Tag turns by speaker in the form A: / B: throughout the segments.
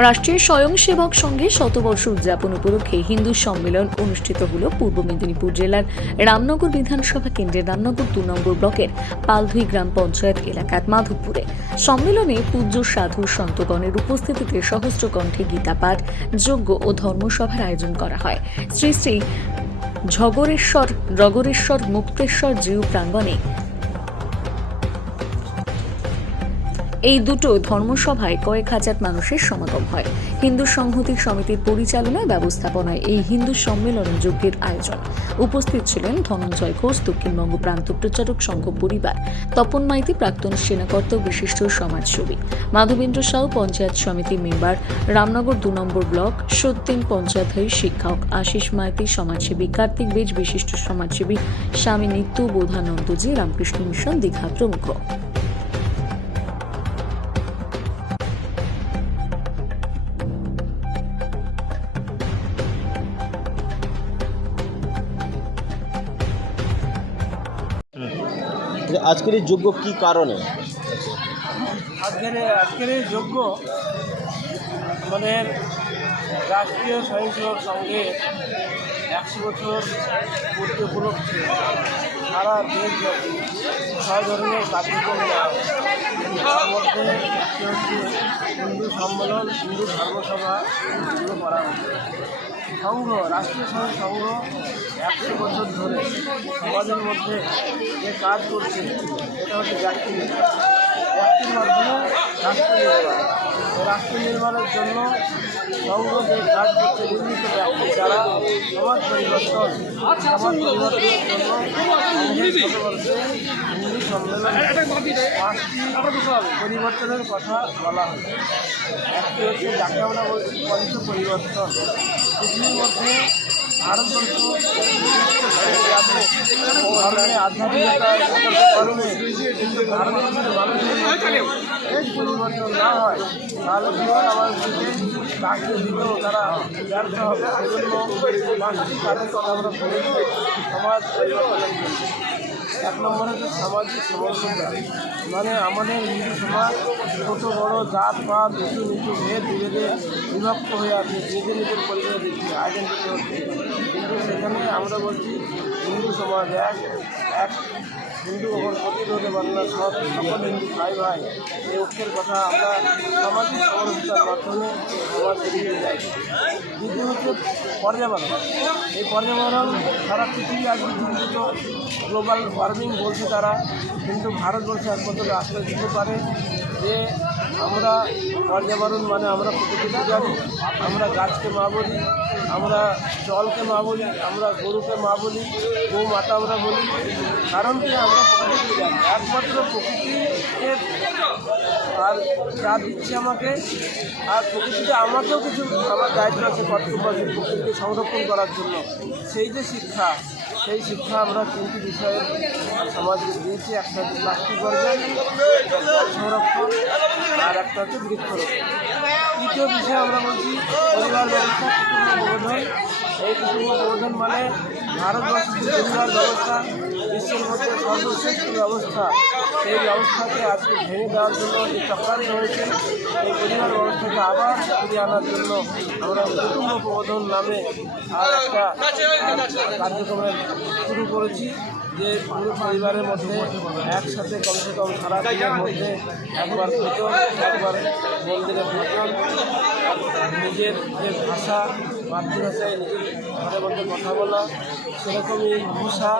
A: রাষ্ট্রীয় স্বয়ংসেবক সংঘে শতবর্ষ উদযাপন উপলক্ষে হিন্দু সম্মেলন অনুষ্ঠিত হল পূর্ব মেদিনীপুর জেলার রামনগর বিধানসভা কেন্দ্রের রামনগর দু নম্বর ব্লকের পালধুই গ্রাম পঞ্চায়েত এলাকার মাধবপুরে। সম্মেলনে পূজ্য সাধু সন্তগণের উপস্থিতিতে সহস্র কণ্ঠে গীতাপাঠ, যজ্ঞ ও ধর্মসভার আয়োজন করা হয়। শ্রী শ্রী ঝগরেশ্বর, রগরেশ্বর, মুক্তেশ্বর জিউ প্রাঙ্গণে এই দুটো ধর্মসভায় কয়েক হাজার মানুষের সমাগম হয়। হিন্দু সংহতি সমিতির পরিচালনায় ব্যবস্থাপনায় এই হিন্দু সম্মেলন যজ্ঞের আয়োজন। উপস্থিত ছিলেন ধনঞ্জয় ঘোষ, দক্ষিণবঙ্গ প্রান্ত প্রচারক সংঘ পরিবার, তপন মাইতি, প্রাক্তন সেনাকর্তা, বিশিষ্ট সমাজসেবী। মাধবেন্দ্র সাউ, পঞ্চায়েত সমিতি মেম্বার, রামনগর দু নম্বর ব্লক, সত্যেন পঞ্চায়েতের শিক্ষক, আশিস মাইতি, সমাজসেবী, কার্তিক বেজ, বিশিষ্ট সমাজসেবী, স্বামী নিত্য, বোধানন্দজি, রামকৃষ্ণ মিশন, দীঘা প্রমুখ।
B: আজকের এই যজ্ঞ কি কারণে?
C: আজকের আজকের এই যজ্ঞ আমাদের রাষ্ট্রীয় স্বয়ংসেবক সঙ্গে একশো বছর পূর্তি উপলক্ষে সারা দেশব্যাপী ছয় ধরনের কার্যক্রম তার মধ্যে হিন্দু সম্মেলন, হিন্দু ধর্মসভা এগুলো করা হচ্ছে সংঘ রাষ্ট্রীয় স্বয়ং সংঘ একশো বছর ধরে সমাজের মধ্যে যে কাজ করছে এটা হচ্ছে ব্যক্তি ব্যক্তির মাধ্যমে রাষ্ট্র নির্মাণ। রাষ্ট্র নির্মাণের জন্য সংঘ যে কাজ করছে, নির্মিত ব্যক্তি যারা সমাজ পরিবর্তন, সমাজ পরিবর্তনের সম্মেলনে পরিবর্তনের কথা বলা হয় একটি হচ্ছে আমরা বলছি পরিবর্তন। পৃথিবীর মধ্যে ভারতবর্ষ ধর্মে আধ্যাত্মিকতার কারণে কিন্তু ভারতবর্ষের মানুষের এই পরিবর্তন না হয় তাহলে তাকে দিলেও তারা ব্যর্থ হবে সেজন্য আমরা সমাজ এক নম্বর হচ্ছে সামাজিক সমস্যা মানে আমাদের হিন্দু সমাজ ছোটো, বড়ো, জাত, পাত উঁচু নিচু ভেদ ধীরে বিভক্ত হয়ে আছে নিজের নিজের পরিচয় দিচ্ছে আইডেন্টিটি হচ্ছে। কিন্তু সেখানে আমরা বলছি হিন্দু সমাজ এক এক হিন্দু প্রতিরোধ পারে সব সকল হিন্দু ভাই ভাই, এই ঐক্যের কথা আমরা সামাজিক সহযোগিতার মাধ্যমে আমার এগিয়ে যাই দ্বিতীয় হচ্ছে পর্যাবরণ। এই পর্যাবরণ সারা পৃথিবী আজকে চিন্তিত গ্লোবাল ওয়ার্মিং বলছে তারা, কিন্তু ভারতবর্ষে একমাত্র আশ্রয় দিতে পারে যে আমরা পর্যাবরণ মানে আমরা প্রকৃতিকে জানি, আমরা গাছকে মা বলি, আমরা জলকে মা বলি, আমরা গরুকে মা বলি গৌ মাতা আমরা বলি, কারণ কি আমরা প্রকৃতিকে জানি। একমাত্র প্রকৃতিকে আর যা দিচ্ছে আমাকে, আর প্রকৃতিতে আমাকেও কিছু, আমার দায়িত্ব আছে কর্তব্য আছে প্রকৃতিকে সংরক্ষণ করার জন্য। সেই যে শিক্ষা, সেই শিক্ষা আমরা তিনটি বিষয়ে সমাজকে দিয়েছি একটা প্লাস্টিক বর্জন, সংরক্ষণ একটা হচ্ছে বৃক্ষরোপণ তৃতীয় বিষয়ে আমরা বলছি, পরিবার ব্যবস্থা কুটুম্ব প্রবোধন এই কুটুম্ব প্রবোধন মানে ভারতবর্ষের পরিবার ব্যবস্থা, বিশ্বের মধ্যে সর্বশ্রেষ্ঠ ব্যবস্থা, সেই ব্যবস্থাকে আজকে ভেঙে দেওয়ার জন্য যে চক্রান্ত হয়েছে, এই পরিবার ব্যবস্থাকে আবার ফিরিয়ে আনার জন্য আমরা কুটুম্ব প্রবোধন নামে আর একটা কার্যক্রমের শুরু করেছি। যে পুরো পরিবারের মধ্যে একসাথে কমসে কম সারা দিনের মধ্যে একবার পুজো একবার মন্দিরে ভোজন, নিজের যে ভাষা, মাতৃভাষায় নিজের ঘরের মধ্যে কথা বলা, সেরকমই ভাষা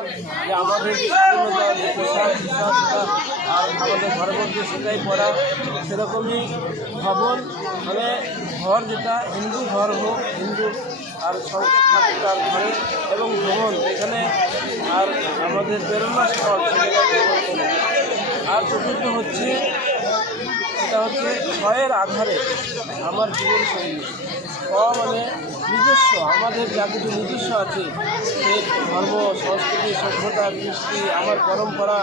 C: যে আমাদের যে আর আমাদের ঘরের মধ্যে সেটাই পড়া সেরকমই ভবন মানে ঘর যেটা, হিন্দু ঘর হোক, হিন্দু আর সংকেত থাকে তার ঘরে এবং ভ্রমণ, এখানে আর আমাদের প্রেরণা স্থল। আর চতুর্থ হচ্ছে সেটা হচ্ছে ছয়ের আধারে আমার জীবনশৈলী ছ মানে নিজস্ব, আমাদের যা কিছু নিজস্ব আছে, সে ধর্ম, সংস্কৃতি, সভ্যতা, কৃষ্টি, আমার পরম্পরা,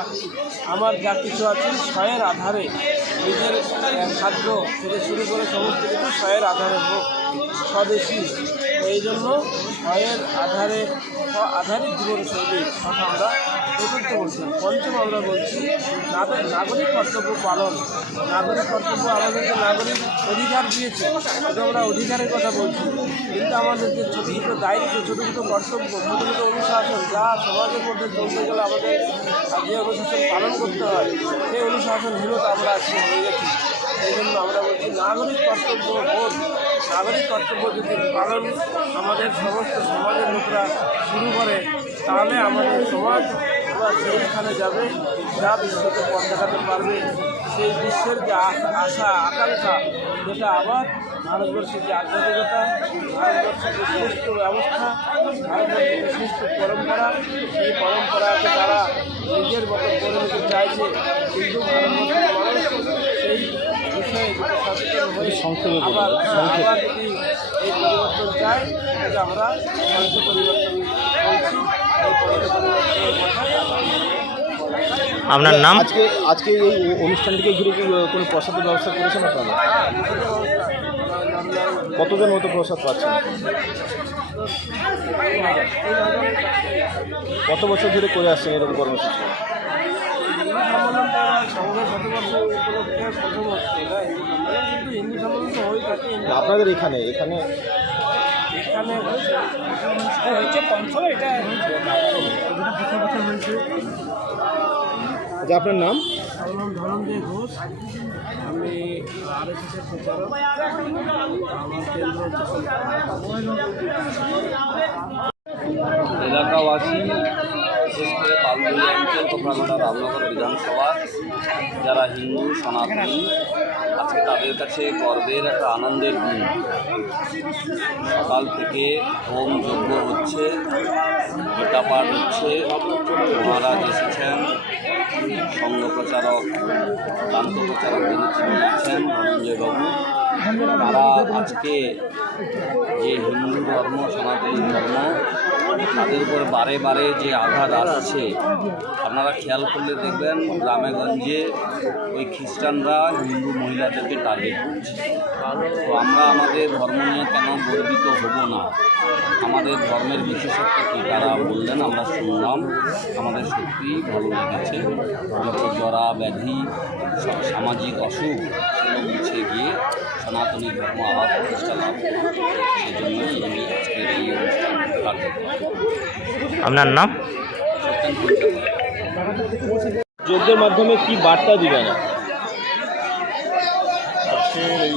C: আমার যা কিছু আছে ছয়ের আধারে নিজের খাদ্য থেকে শুরু করে সমস্ত কিছু ছয়ের আধারে হোক, স্বদেশী এই জন্য ছয়ের আধারে স্ব আধারিত জীবনশৈলী কথা আমরা চতুর্থ বলছি পঞ্চম আমরা বলছি নাগ- নাগরিক কর্তব্য পালন। নাগরিক কর্তব্য আমাদেরকে নাগরিক অধিকার দিয়েছে, এটা আমরা অধিকারের কথা বলছি। কিন্তু আমাদের যে ছোটো ছোটো দায়িত্ব, ছোটো ছোটো কর্তব্য, ছোটো ছোটো অনুশাসন যা সমাজের মধ্যে চলতে গেলে আমাদের যে অনুশাসন পালন করতে হয়, সেই অনুশাসনহীনতা আমরা আজকে হয়ে গেছি। এই জন্য আমরা বলছি, নাগরিক কর্তব্য বোধ, নাগরিক কর্তব্য যদি পালন আমাদের সমস্ত সমাজের লোকরা শুরু করে, তাহলে আমাদের সমাজ সেই স্থানে যাবে, যা বিশ্বকে পথ দেখাতে পারবে। সেই বিশ্বের যে আশা, আকাঙ্ক্ষা, যেটা আবার ভারতবর্ষের যে আধ্যাত্মিকতা, ভারতবর্ষের যে শ্রেষ্ঠ ব্যবস্থা, ভারতবর্ষের যে শ্রেষ্ঠ পরম্পরা, সেই পরম্পরাকে তারা নিজের মতো করে নিতে চাইছে। কিন্তু ভারতবর্ষের মানুষ সেই
D: আপনার নাম?
B: আজকে আজকে এই অনুষ্ঠানটিকে ঘিরে কি কোনো প্রসাদের ব্যবস্থা করেছেন আপনারা? কতজন মতো প্রসাদ পাচ্ছেন? কত বছর ধরে করে আসছেন এরকম কর্মসূচি?
C: হিন্দু হয়ে থাকে
B: আপনাদের এখানে এখানে?
C: এখানে হয়েছে এটা বছর হয়েছে
B: আচ্ছা আপনার নাম?
C: আমার নাম ধনঞ্জয় ঘোষ। আমি আর এস এসের প্রচারক আমার কেন্দ্র হচ্ছে
E: এলাকাবাসী কোপরাগোড়া রামনগর বিধানসভা, যারা হিন্দু, সনাতনী, আজকে তাদের কাছে গর্বের একটা আনন্দের দিন। সকাল থেকে হোম যজ্ঞ হচ্ছে, গীতা পাঠ হচ্ছে, মহারাজ এসেছেন সংঘ প্রচারক প্রান্ত প্রচারক যিনি তিনি ধনঞ্জয়বাবু। তারা আজকে যে হিন্দু ধর্ম, সনাতনী ধর্ম তাদের উপর বারে বারে যে আঘাত আসছে, আপনারা খেয়াল করলে দেখবেন গ্রামে গঞ্জে ওই খ্রিস্টানরা হিন্দু মহিলাদেরকে টার্গেট করছে। তো আমরা আমাদের ধর্ম নিয়ে কেন গর্বিত হব না? আমাদের ধর্মের বিশেষত্ব কী তারা বললেন, আমরা শুনলাম। আমাদের সত্যিই ভালো লেগেছে। যত জরা ব্যাধি সামাজিক অসুখ, সেগুলো মুছে গিয়ে সনাতনী ধর্ম আবার প্রতিষ্ঠা লাভ সেজন্যই এই আজকের এই অনুষ্ঠান
D: আপনার নাম?
B: যজ্ঞের মাধ্যমে কি বার্তা দিবেন?
F: এই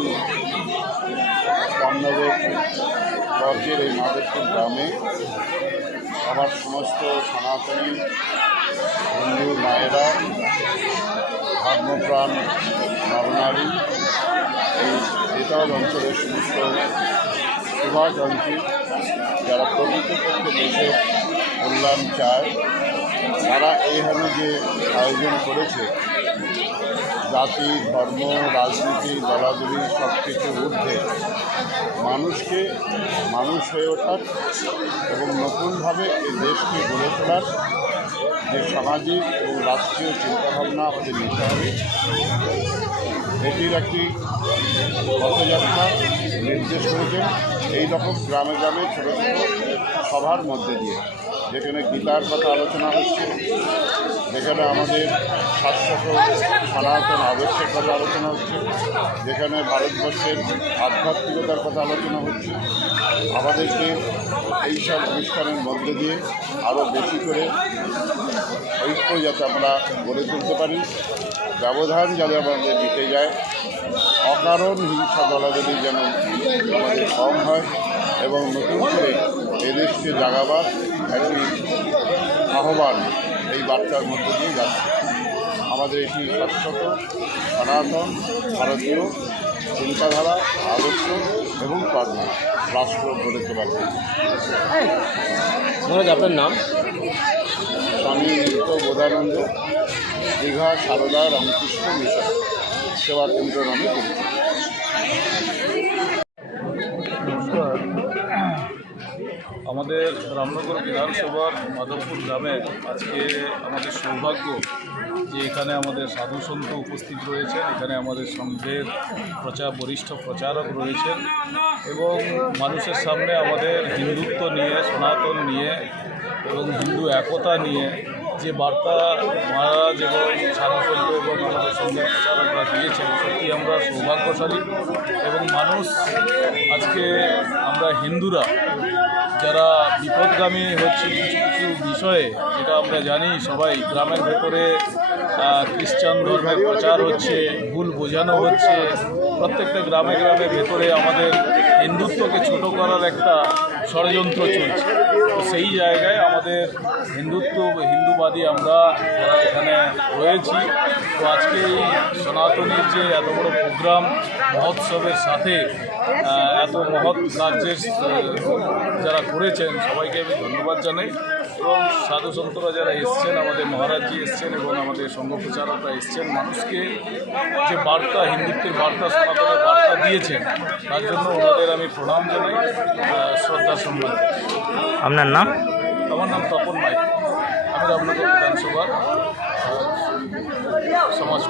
F: রামনগর বর্গের এই মাধবপুর গ্রামে আমার সমস্ত সনাতনী হিন্দু মায়েরা ধর্মপ্রাণ নরনারী এই বেতাল অঞ্চলের সমস্ত শুভাকাঙ্ক্ষী যারা প্রকৃতপক্ষে দেশে কল্যাণ চায়, তারা এইভাবে যে আয়োজন করেছে, জাতি, ধর্ম, রাজনীতি, দলাদলি সব কিছু ঊর্ধ্বে, মানুষকে মানুষ হয়ে ওঠার এবং নতুনভাবে এই দেশকে গড়ে তোলার যে সামাজিক এবং রাষ্ট্রীয় চিন্তাভাবনা আমাদের নিতে হবে, এটির একটি পথযাত্রা নির্দেশ করেছেন। এই রকম গ্রামে গ্রামে ছোটো ছোটো সভার মধ্যে দিয়ে, যেখানে গীতার কথা আলোচনা হচ্ছে, যেখানে আমাদের শাশ্বত সনাতন আদর্শের কথা আলোচনা হচ্ছে, যেখানে ভারতবর্ষের আধ্যাত্মিকতার কথা আলোচনা হচ্ছে, আমাদেরকে এইসব অনুষ্ঠানের মধ্যে দিয়ে আরও বেশি করে ঐক্য যাতে আমরা গড়ে তুলতে পারি। ব্যবধান যাতে আমাদের মিটে যায়। অকারণ হিংসা দলাদলি যেন আমাদের কম হয় এবং নতুন করে এদেশকে জাগাবার একটি আহ্বান এই বার্তার মধ্যে দিয়ে যাচ্ছে। আমাদের এটি শাশ্বত সনাতন ভারতীয় চিন্তাধারা আদর্শ এবং কর্ম রাষ্ট্র গড়ে তোলার জন্য।
B: আপনার নাম?
F: স্বামী নিত্য বোধানন্দ। দীঘা, সারদা, রামকৃষ্ণ মিশন সেবা কেন্দ্র নামে পরিচিত।
G: আমাদের রামনগর বিধানসভার মাধবপুর গ্রামে আজকে আমাদের সৌভাগ্য যে এখানে আমাদের সাধু সন্ত উপস্থিত রয়েছেন, এখানে আমাদের সংঘের প্রচার বরিষ্ঠ প্রচারক রয়েছেন এবং মানুষের সামনে আমাদের হিন্দুত্ব নিয়ে, সনাতন নিয়ে এবং হিন্দু একতা নিয়ে যে বার্তা মহারাজ এবং সাধুসন্ত এবং আমাদের সঙ্গে প্রচারকরা দিয়েছেন সত্যি আমরা সৌভাগ্যশালী এবং মানুষ আজকে আমরা হিন্দুরা যারা বিপদগামী হচ্ছে, কিছু কিছু বিষয়ে যেটা আমরা জানি সবাই, গ্রামের ভেতরে খ্রিস্টান ধর্মের প্রচার হচ্ছে, ভুল বোঝানো হচ্ছে, প্রত্যেকটা গ্রামে গ্রামে ভেতরে আমাদের হিন্দুত্বকে ছোট করার একটা ষড়যন্ত্র চলছে। সেই জায়গায় আমাদের হিন্দুত্ব, হিন্দুবাদী আমরা যারা এখানে রয়েছি। তো আজকে এই সনাতনীর যে এত বড় প্রোগ্রাম, মহোৎসবের সাথে এত মহৎ কার্যের যারা করেছেন, সবাইকে আমি ধন্যবাদ জানাই। এবং সাধু সন্তরা যারা এসছেন, আমাদের মহারাজজি এসছেন এবং আমাদের সংঘ প্রচারকরা এসছেন, মানুষকে যে বার্তা, হিন্দুত্বের বার্তা সনাতনের দিয়েছেন। তার জন্য ওনাদের আমি প্রণাম জানাই শ্রদ্ধা সম্মান।
D: আপনার নাম?
G: আমার নাম তপন মাইক। আমি রামনগর বিধানসভার সমাজ